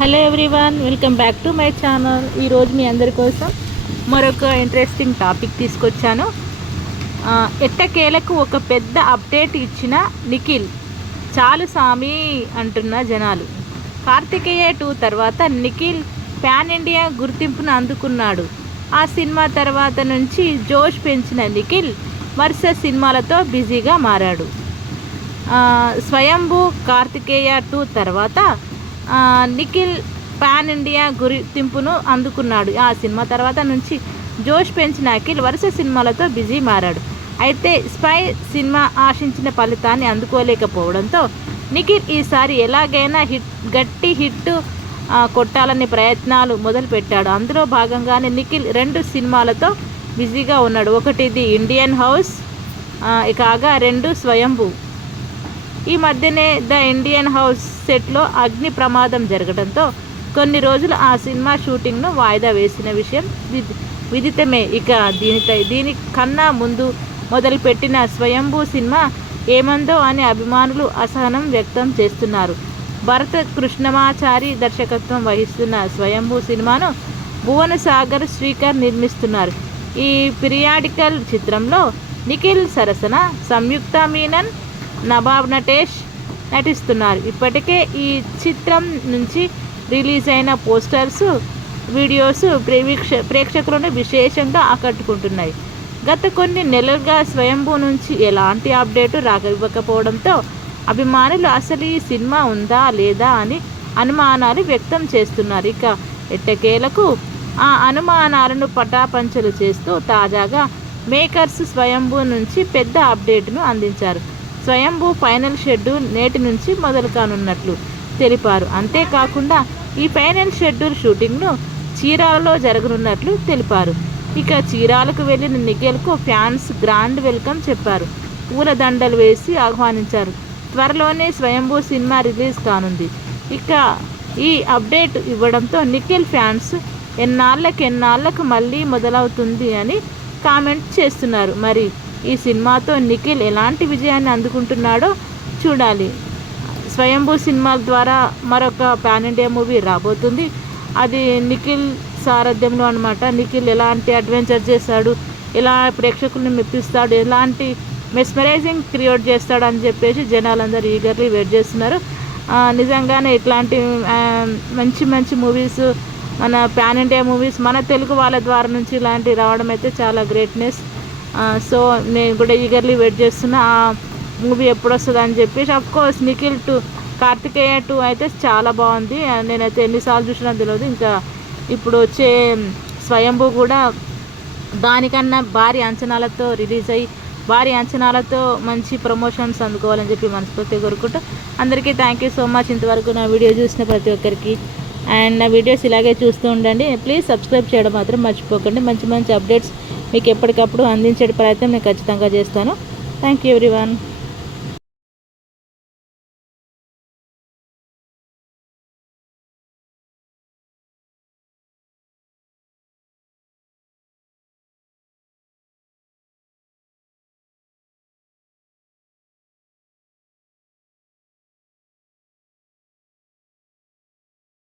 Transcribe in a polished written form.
Hello everyone, welcome back to my channel. ఈరోజు మీ అందరి కోసం మరొక ఇంట్రెస్టింగ్ టాపిక్ తీసుకొచ్చాను. ఎట్టకేలకు ఒక పెద్ద అప్డేట్ ఇచ్చిన నిఖిల్. చాలు సామి అంటున్న జనాలు. కార్తికేయ 2 తర్వాత నిఖిల్ పాన్ ఇండియా గుర్తింపును అందుకున్నాడు. ఆ సినిమా తర్వాత నుంచి జోష్ పెంచిన నిఖిల్ వరుస సినిమాలతో బిజీగా మారాడు. స్వయంభూ కార్తికేయ 2 తర్వాత నిఖిల్ పాన్ ఇండియా గుర్తింపును అందుకున్నాడు. ఆ సినిమా తర్వాత నుంచి జోష్ పెంచిన అఖిల్ వరుస సినిమాలతో బిజీ మారాడు. అయితే స్పై సినిమా ఆశించిన ఫలితాన్ని అందుకోలేకపోవడంతో నిఖిల్ ఈసారి ఎలాగైనా గట్టి హిట్ కొట్టాలనే ప్రయత్నాలు మొదలుపెట్టాడు. అందులో భాగంగానే నిఖిల్ 2 సినిమాలతో బిజీగా ఉన్నాడు. ఒకటి ది ఇండియన్ హౌస్, కాగా 2 స్వయంభూ. ఈ మధ్యనే ద ఇండియన్ హౌస్ సెట్లో అగ్ని ప్రమాదం జరగడంతో కొన్ని రోజులు ఆ సినిమా షూటింగ్ను వాయిదా వేసిన విషయం విదితమే. ఇక దీనికన్నా ముందు మొదలుపెట్టిన స్వయంభూ సినిమా ఏమందో అని అభిమానులు అసహనం వ్యక్తం చేస్తున్నారు. భరత కృష్ణమాచారి దర్శకత్వం వహిస్తున్న స్వయంభూ సినిమాను భువన సాగర్ శ్రీకర్ నిర్మిస్తున్నారు. ఈ పీరియాడికల్ చిత్రంలో నిఖిల్ సరసన సంయుక్త మీనన్, నవాబ్ నటేష్ నటిస్తున్నారు. ఇప్పటికే ఈ చిత్రం నుంచి రిలీజ్ అయిన పోస్టర్స్, వీడియోస్ ప్రేక్షకులను విశేషంగా ఆకట్టుకుంటున్నాయి. గత కొన్ని నెలలుగా స్వయంభూ నుంచి ఎలాంటి అప్డేటు ఇవ్వకపోవడంతో అభిమానులు అసలు ఈ సినిమా ఉందా లేదా అని అనుమానాలు వ్యక్తం చేస్తున్నారు. ఇక ఎట్టకేలకు ఆ అనుమానాలను పటాపంచలు చేస్తూ తాజాగా మేకర్స్ స్వయంభూ నుంచి పెద్ద అప్డేట్ను అందించారు. స్వయంభూ ఫైనల్ షెడ్యూల్ నేటి నుంచి మొదలు కానున్నట్లు తెలిపారు. అంతేకాకుండా ఈ ఫైనల్ షెడ్యూల్ షూటింగ్ను చీరాలలో జరగనున్నట్లు తెలిపారు. ఇక చీరాలకు వెళ్ళిన నిఖిల్కు ఫ్యాన్స్ గ్రాండ్ వెల్కమ్ చెప్పారు. పూలదండలు వేసి ఆహ్వానించారు. త్వరలోనే స్వయంభూ సినిమా రిలీజ్ కానుంది. ఇక ఈ అప్డేట్ ఇవ్వడంతో నిఖిల్ ఫ్యాన్స్ ఎన్నాళ్ళకు మళ్ళీ మొదలవుతుంది అని కామెంట్ చేస్తున్నారు. మరి ఈ సినిమాతో నిఖిల్ ఎలాంటి విజయాన్ని అందుకుంటున్నాడో చూడాలి. స్వయంభూ సినిమాల ద్వారా మరొక పాన్ ఇండియా మూవీ రాబోతుంది. అది నిఖిల్ సారథ్యంలో అనమాట. నిఖిల్ ఎలాంటి అడ్వెంచర్ చేస్తాడు, ఎలా ప్రేక్షకుల్ని మెప్పిస్తాడు, ఎలాంటి మెస్మరైజింగ్ క్రియేట్ చేస్తాడు అని చెప్పేసి జనాలందరూ ఈగర్లీ వెయిట్ చేస్తున్నారు. నిజంగానే ఇట్లాంటి మంచి మూవీస్, మన పాన్ ఇండియా మూవీస్ మన తెలుగు వాళ్ళ ద్వారా నుంచి ఇలాంటివి రావడం అయితే చాలా గ్రేట్నెస్. సో నేను కూడా ఈగర్లీ వెయిట్ చేస్తున్నా ఆ మూవీ ఎప్పుడు వస్తుంది అని చెప్పేసి. అఫ్కోర్స్ నిఖిల్ 2 కార్తికేయ 2 అయితే చాలా బాగుంది. నేనైతే ఎన్నిసార్లు చూసినా తెలియదు. ఇంకా ఇప్పుడు వచ్చే స్వయంభూ కూడా దానికన్నా భారీ అంచనాలతో రిలీజ్ అయ్యి భారీ అంచనాలతో మంచి ప్రమోషన్స్ అందుకోవాలని చెప్పి మనస్ఫూర్తిగా కోరుకుంటూ అందరికీ థ్యాంక్ యూ సో మచ్. ఇంతవరకు నా వీడియో చూసిన ప్రతి ఒక్కరికి అండ్ నా వీడియోస్ ఇలాగే చూస్తూ ఉండండి. ప్లీజ్ సబ్స్క్రైబ్ చేయడం మాత్రం మర్చిపోకండి. మంచి అప్డేట్స్ మీకు ఎప్పటికప్పుడు అందించే ప్రయత్నం నేను ఖచ్చితంగా చేస్తాను. Thank you everyone.